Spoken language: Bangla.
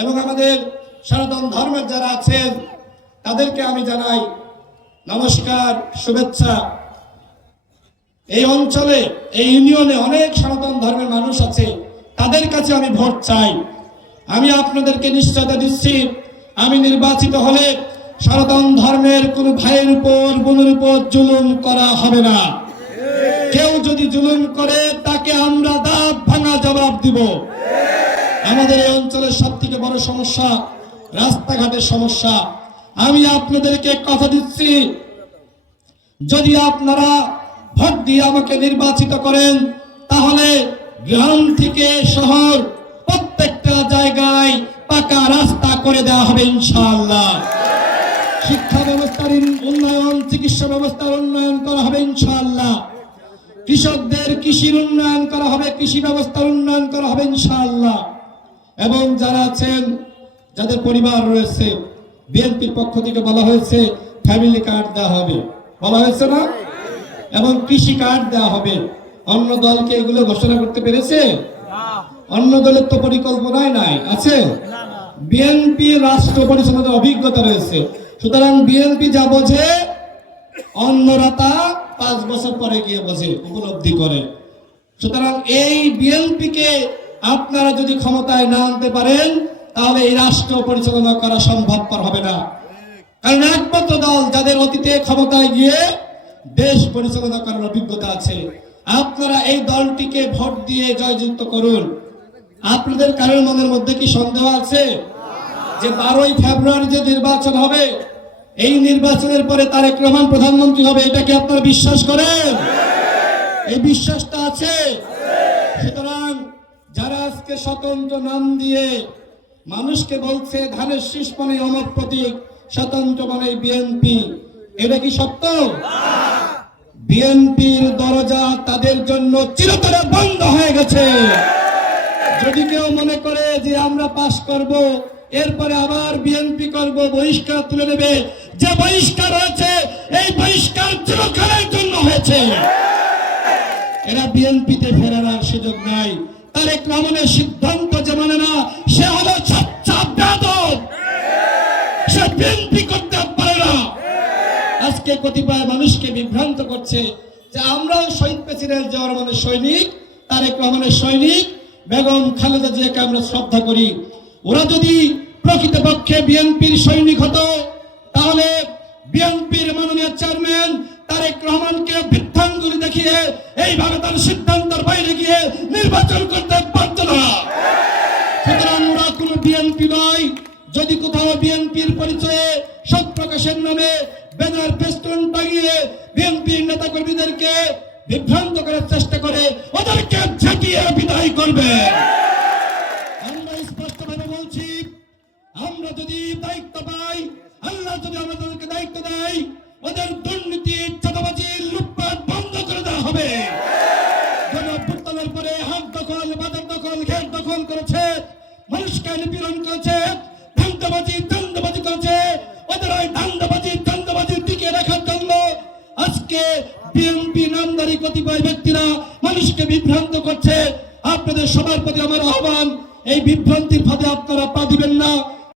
এবং আমাদের সনাতন ধর্মের যারা আছেন তাদেরকে আমি জানাই নমস্কার, শুভেচ্ছা। এই অঞ্চলে, এই ইউনিয়নে অনেক সনাতন ধর্মের মানুষ আছে, তাদের কাছে আমি ভোট চাই। আমি আপনাদেরকে নিশ্চয়তা দিচ্ছি, আমি নির্বাচিত হলে সনাতন ধর্মের কোন ভাইয়ের উপর, বোনের উপর জুলুম করা হবে না। কেউ যদি জুলুম করে তাকে আমরা দাঁত ভাঙা জবাব দিব। আমাদের এই অঞ্চলের সবথেকে বড় সমস্যা রাস্তাঘাটের সমস্যা। আমি আপনাদেরকে কথা দিচ্ছি, যদি আপনারা ভোট দিয়ে আমাকে নির্বাচিত করেন তাহলে গ্রাম থেকে শহর প্রত্যেকটা জায়গায় পাকা রাস্তা করে দেওয়া হবে ইনশাআল্লাহ। শিক্ষা ব্যবস্থার উন্নয়ন, চিকিৎসা ব্যবস্থার উন্নয়ন করা হবে ইনশাআল্লাহ। কৃষকদের কৃষির উন্নয়ন করা হবে, কৃষি ব্যবস্থার উন্নয়ন করা হবে ইনশাআল্লাহ। এবং যারা আছেন, যাদের পরিবার রয়েছে, বিএনপির পক্ষ থেকে বলা হয়েছে ফ্যামিলি কার্ড দেওয়া হবে, বলা হয়েছে না? এবং কৃষি কার্ড দেওয়া হবে। অন্য দলকে এগুলো ঘোষণা করতে পেরেছে? অন্য দলের তো পরিকল্পনাই নাই, আছে? বিএনপি রাষ্ট্র পরিচালনার অভিজ্ঞতা রয়েছে, সুতরাং বিএনপি যা বোঝে অন্যরা তা 5 বছর পরে গিয়ে বোঝে, উপলব্ধি করে। সুতরাং এই বিএনপিকে আপনারা যদি ক্ষমতায় না আনতে পারেন তাহলে এই রাষ্ট্র পরিচালনা করা সম্ভবপর হবে না। কারণ একমাত্র দল যাদের অতীতে ক্ষমতায় গিয়ে দেশ পরিচালনা করার অভিজ্ঞতা আছে। আপনারা এই দলটিকে ভোট দিয়ে জয়যুক্ত করুন। আপনাদের কারোর মনের মধ্যে কি সন্দেহ আছে যে 12ই ফেব্রুয়ারি যে নির্বাচন হবে, এই নির্বাচনের পরে তারেক রহমান প্রধানমন্ত্রী হবে? এটা কি আপনারা বিশ্বাস করেন? এই বিশ্বাসটা আছে? সুতরাং যারা আজকে স্বতন্ত্র নাম দিয়ে মানুষকে বলছে ধানের শীষ মানে অমর প্রতীক, স্বতন্ত্র মানে বিএনপি, এটা কি সত্য? বিএনপির দরজা তাদের জন্য চিরতরে বন্ধ হয়ে গেছে। যদি কেউ মনে করে যে আমরা পাস করব, এরপরে আবার বিএনপি করব, বহিষ্কার তুলে নেবে, যে বহিষ্কার হয়েছে এই বহিষ্কার চিরকালের জন্য হয়েছে। এরা বিএনপিতে ফেরার আর সুযোগ নাই। তারেক রহমানের সিদ্ধান্ত যে মানে না, সে হলো সচ্চা বেয়াদব, সে বিএনপি করতে পারে না। আজকে কতিপয় মানুষকে বিভ্রান্ত করছে যে আমরাও শহীদ প্রেসিডেন্ট জিয়াউর রহমানের সৈনিক, তারেক রহমানের সৈনিক, বেগম খালেদা জিয়াকে আমরা শ্রদ্ধা করি। ওরা যদি প্রকৃতপক্ষে বিএনপির সৈনিক হতো তাহলে বিএনপির মাননীয় চেয়ারম্যান তারেক রহমানকে বৃদ্ধাঙ্গুলি দেখিয়ে এইভাবে তার সিদ্ধান্তের বাইরে গিয়ে নির্বাচন করতে পারত না। সুতরাং ওরা কোনো বিএনপি নয়। যদি কোথাও বিএনপির পরিচয়ে সব প্রকাশের নামে ব্যানার ফেস্টুন টাঙিয়ে বিএনপির নেতা কর্মীদেরকে বিভ্রান্ত করার চেষ্টা করে, ওদেরকে ঝাঁকিয়ে বিদায় করবে। আমরা স্পষ্টভাবে বলছি, আমরা যদি দায়িত্ব পাই, আল্লাহ যদি আমাদেরকে দায়িত্ব দেয়, ওদের দুর্নীতি, চাঁদাবাজি, লুটপাট বন্ধ করে দেওয়া হবে। গণঅভ্যুত্থানের পরে হাত দখল, বাজার দখল, ঘের দখল করেছে, মানুষকে নিপীড়ন করেছে, ধান্দাবাজি করেছে। ওদের ওই ধান্দাবাজি টিকিয়ে রাখার জন্য আজকে বিএনপি নামধারী কতিপয় ব্যক্তিরা মানুষকে বিভ্রান্ত করছে। আপনাদের সবার প্রতি আমার আহ্বান, এই বিভ্রান্তির ফাঁদে আপনারা পা দিবেন না।